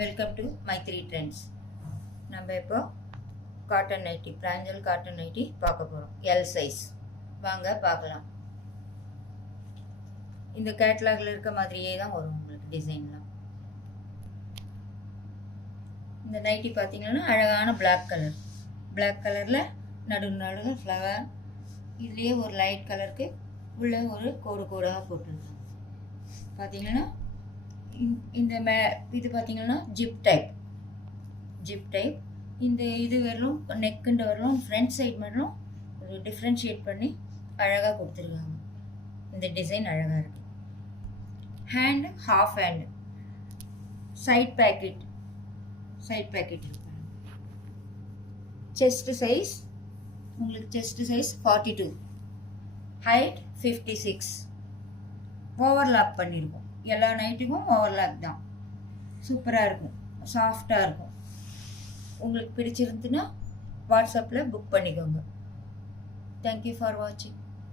Welcome to Maithri trends. நம்ம இப்போ cotton nightie, பிராஞ்சல் cotton nightie பார்க்க போகிறோம். L size. வாங்க பார்க்கலாம். இந்த கேட்லாகில் இருக்க மாதிரியே தான் வரும் உங்களுக்கு டிசைன்லாம். இந்த நைட்டி பார்த்தீங்கன்னா அழகான பிளாக் கலரில் நடு ஃப்ளவர். இதுலேயே ஒரு லைட் கலருக்கு உள்ளே ஒரு கோடாக போட்டுருக்கோம். பார்த்தீங்கன்னா இந்த இது பார்த்தீங்கன்னா ஜிப் டைப். இந்த இது வரலும் நெக்குண்டு வரலும் ஃப்ரண்ட் சைடு மட்டும் ஒரு டிஃப்ரென்ஷியேட் பண்ணி அழகாக கொடுத்துருக்காங்க. இந்த டிசைன் அழகாக இருக்குது. Hand half hand, side pocket இருக்கு. செஸ்ட் சைஸ் உங்களுக்கு 42, ஹைட் 56. ஓவர்லாக் பண்ணியிருக்கோம். எல்லா நைட்டுக்கும் ஓவர்லாக் தான். சூப்பராக இருக்கும், சாஃப்டாக இருக்கும். உங்களுக்கு பிடிச்சிருந்துன்னா வாட்ஸ்அப்பில் புக் பண்ணிக்கோங்க. தேங்க்யூ ஃபார் வாட்சிங்.